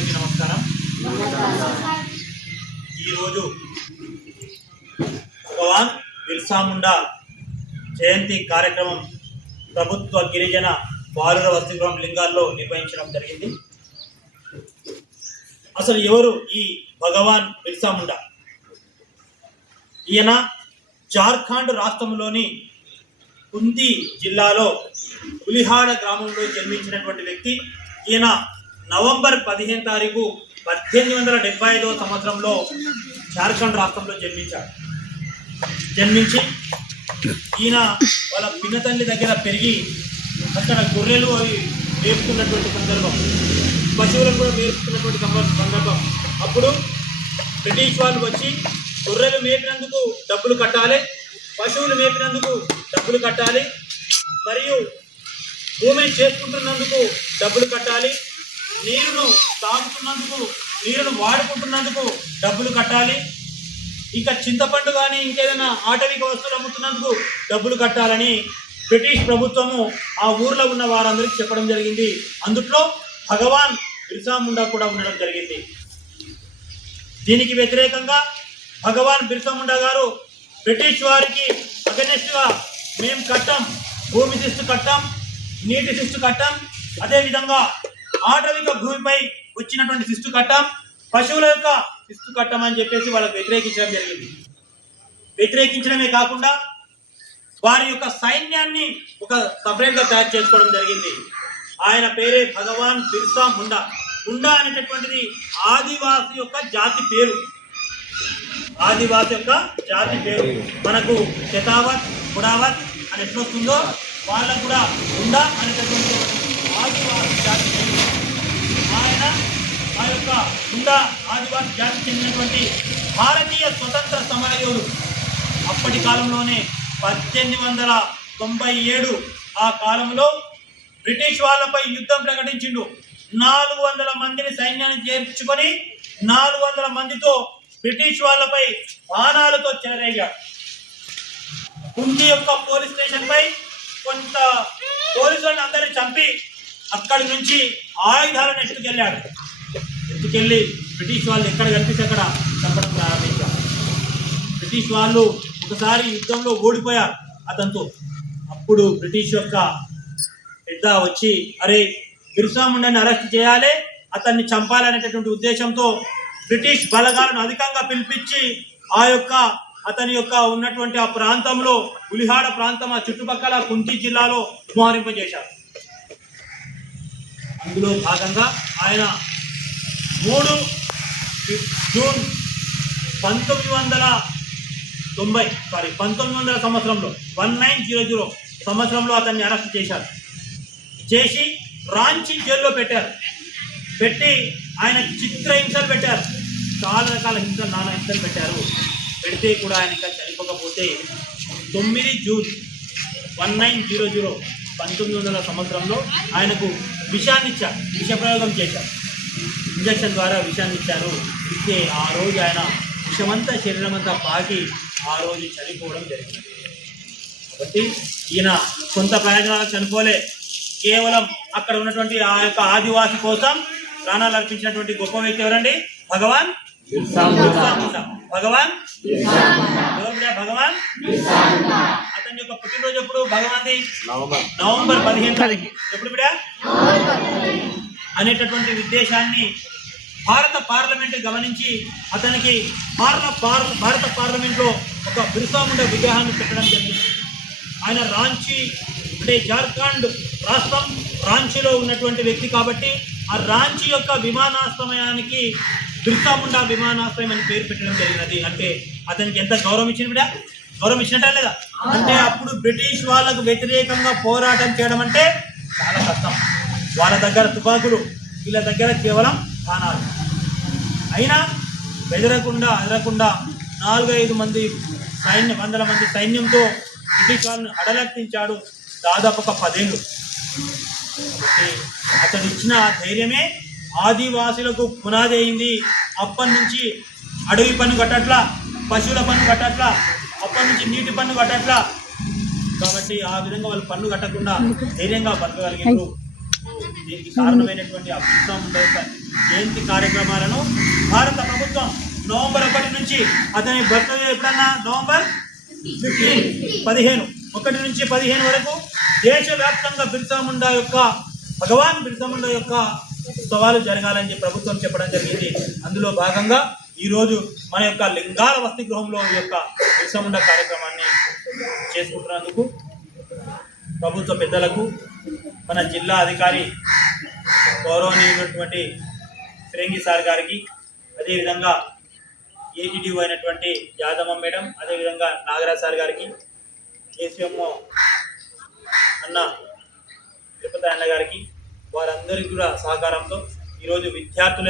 అందరికీ నమస్కారం. ఈరోజు భగవాన్ బిర్సా ముండా జయంతి కార్యక్రమం ప్రభుత్వ గిరిజన బాలుర వసతిగృహం లింగాల్లో నిర్వహించడం జరిగింది. అసలు ఎవరు ఈ భగవాన్ బిర్సా ముండా? ఈయన జార్ఖండ్ రాష్ట్రంలోని కుంతి జిల్లాలో ఉలిహాడ గ్రామంలో జన్మించినటువంటి వ్యక్తి. ఈయన నవంబర్ 15 తారీఖు 1875వ సంవత్సరంలో జార్ఖండ్ రాష్ట్రంలో జన్మించి ఈయన వాళ్ళ పిన్నతల్లి దగ్గర పెరిగి అక్కడ గొర్రెలు అవి మేపుతున్నటువంటి సందర్భం, పశువులను కూడా మేపుతున్నటువంటి సందర్భం. అప్పుడు బ్రిటిష్ వాళ్ళు వచ్చి గొర్రెలు మేపినందుకు డబ్బులు కట్టాలి, పశువులు మేపినందుకు డబ్బులు కట్టాలి, మరియు భూమిని చేసుకుంటున్నందుకు డబ్బులు కట్టాలి, నీరును తాగుతున్నందుకు, నీరును వాడుకుంటున్నందుకు డబ్బులు కట్టాలి, ఇంకా చింతపండు కానీ ఇంకేదైనా ఆటవిక వస్తువులు అమ్ముతున్నందుకు డబ్బులు కట్టాలని బ్రిటిష్ ప్రభుత్వము ఆ ఊర్లో ఉన్న వారందరికీ చెప్పడం జరిగింది. అందుట్లో భగవాన్ బిర్సా ముండా కూడా ఉండడం జరిగింది. దీనికి వ్యతిరేకంగా భగవాన్ బిర్సా ముండా గారు బ్రిటిష్ వారికి అగెనెస్ట్గా మేము కట్టాం, భూమి శిస్తు కట్టాం, నీటి శిస్తు కట్టాం, అదేవిధంగా ఆటవిక భూమిపై వచ్చినటువంటి శిస్తు కట్టాం, పశువుల యొక్క శిస్తు కట్టాం అని చెప్పేసి వాళ్ళకు వ్యతిరేకించడం జరిగింది. వ్యతిరేకించడమే కాకుండా వారి యొక్క సైన్యాన్ని ఒక సపరేట్గా తయారు చేసుకోవడం జరిగింది. ఆయన పేరే భగవాన్ బిర్సా ముండా. ముండా అనేటటువంటిది ఆదివాసి యొక్క జాతి పేరు. ఆదివాసి యొక్క జాతి పేరు మనకు శతావత్, గుడావత్ అని ఎట్లా వస్తుందో వాళ్ళకు కూడా ముండా అనేటటువంటి ఆదివాసి జాతి పేరు. ఆయన ఆ యొక్క ముండా ఆదివాసి జాతికి చెందినటువంటి భారతీయ స్వతంత్ర సమరయోధుడు. అప్పటి కాలంలోనే 1897 ఆ కాలంలో బ్రిటిష్ వాళ్ళపై యుద్ధం ప్రకటించిండు. 400 మందిని సైన్యాన్ని చేర్చుకొని 400 మందితో బ్రిటిష్ వాళ్ళపై బాణాలతో చెలరేగాడు. కుంతి యొక్క పోలీస్ స్టేషన్ పై కొంత పోలీసులను అందరినీ చంపి అక్కడి నుంచి ఆయుధాలను ఎత్తుకెళ్ళి బ్రిటిష్ వాళ్ళు ఎక్కడ కనిపిస్తే అక్కడ చంపడం ప్రారంభించారు. బ్రిటిష్ వాళ్ళు ఒకసారి యుద్ధంలో ఓడిపోయారు అతనితో. అప్పుడు బ్రిటిష్ యొక్క పెద్ద వచ్చి అరే బిర్సా ముండాని అరెస్ట్ చేయాలి, అతన్ని చంపాలనేటటువంటి ఉద్దేశంతో బ్రిటిష్ బలగాలను అధికంగా పిలిపించి ఆ యొక్క అతని యొక్క ఉన్నటువంటి ఆ ప్రాంతంలో ఉలిహాడ ప్రాంతం, ఆ చుట్టుపక్కల కుంతి జిల్లాలో మోహరింపజేశారు. అందులో భాగంగా ఆయన 3 జూన్ 1900 సంవత్సరంలో 1900 సంవత్సరంలో అతన్ని అరెస్ట్ చేసి రాంచీ జైల్లో పెట్టి ఆయనకి చిత్రహింసలు పెట్టారు. చాలా రకాల హింసలు, నానా హింసలు పెట్టారు. పెడితే కూడా ఆయన ఇంకా చనిపోకపోతే 9 జూన్ 1900 1900 సంవత్సరంలో ఆయనకు విషప్రయోగం చేశారు. ఇంజక్షన్ ద్వారా విషాన్ని ఇచ్చారు. ఇస్తే ఆ రోజు ఆయన విషమంతా శరీరం అంతా పాకి ఆ రోజు చనిపోవడం జరిగింది. కాబట్టి ఈయన సొంత ప్రయోజనాలకు చనిపోలే, కేవలం అక్కడ ఉన్నటువంటి ఆ యొక్క ఆదివాసి కోసం ప్రాణాలు అర్పించినటువంటి గొప్ప వ్యక్తి ఎవరండి? భగవాన్ బిర్సా ముండా. భగవాన్ అతని యొక్క పుట్టినరోజు ఎప్పుడు? భగవాన్ది నవంబర్ 15 తారీఖు. ఎప్పుడు బిడా అనేటటువంటి ఉద్దేశాన్ని భారత పార్లమెంట్ గమనించి అతనికి భారత పార్లమెంట్లో ఒక బిర్సా ముండా విగ్రహాన్ని పెట్టడం జరిగింది. ఆయన రాంచీ అంటే జార్ఖండ్ రాష్ట్రం రాంచీలో ఉన్నటువంటి వ్యక్తి కాబట్టి ఆ రాంచీ యొక్క విమానాశ్రయానికి బిర్సా ముండా విమానాశ్రయం అని పేరు పెట్టడం జరిగినది. అంటే అతనికి ఎంత గౌరవం ఇచ్చినట్టే లేదా? అంటే అప్పుడు బ్రిటిష్ వాళ్ళకు వ్యతిరేకంగా పోరాటం చేయడం అంటే చాలా కష్టం. వాళ్ళ దగ్గర తుపాకులు, వీళ్ళ దగ్గర కేవలం బాణాలు. అయినా బెదరకుండా 4-5 మంది 100 మంది సైన్యంతో బ్రిటిష్ వాళ్ళని అడలెత్తించాడు. దాదాపు ఒక 10 ఏళ్ళు. కాబట్టి అతను ఇచ్చిన ధైర్యమే ఆదివాసులకు పునాది అయింది. అప్పటి నుంచి అడవి పన్ను కట్టట్లా, పశువుల పన్ను కట్టట్లా, అప్పటి నుంచి నీటి పన్ను కట్టట్లా. కాబట్టి ఆ విధంగా వాళ్ళు పన్ను కట్టకుండా ధైర్యంగా బతకగలిగారు. దీనికి కారణమైనటువంటి ఆ బిర్సా ముండా యొక్క జయంతి కార్యక్రమాలను భారత ప్రభుత్వం నవంబర్ 1 నుంచి అతని బర్త్డే ఎప్పుడన్నా నవంబర్ 1 నుంచి 15 వరకు దేశవ్యాప్తంగా బిర్సా ముండా యొక్క భగవాన్ బిర్సా ముండా యొక్క ఉత్సవాలు జరగాలని ప్రభుత్వం చెప్పడం జరిగింది. అందులో భాగంగా ఈరోజు మన యొక్క లింగాల వసతి గృహంలో ఈ యొక్క బిర్సా ముండా కార్యక్రమాన్ని చేసుకుంటున్నందుకు ప్రభుత్వ పెద్దలకు, మన జిల్లా అధికారి గౌరవనీయులైనటువంటి ఫిరంగి సార్ గారికి, అదేవిధంగా ఏజీడీ అయినటువంటి యాదమ్మ మేడం, అదేవిధంగా నాగరాజ్ సార్ గారికి, ఏసీఎంఓ అన్న తిరుపతి అన్న గారికి, వారందరికీ కూడా సహకారంతో ఈరోజు విద్యార్థులు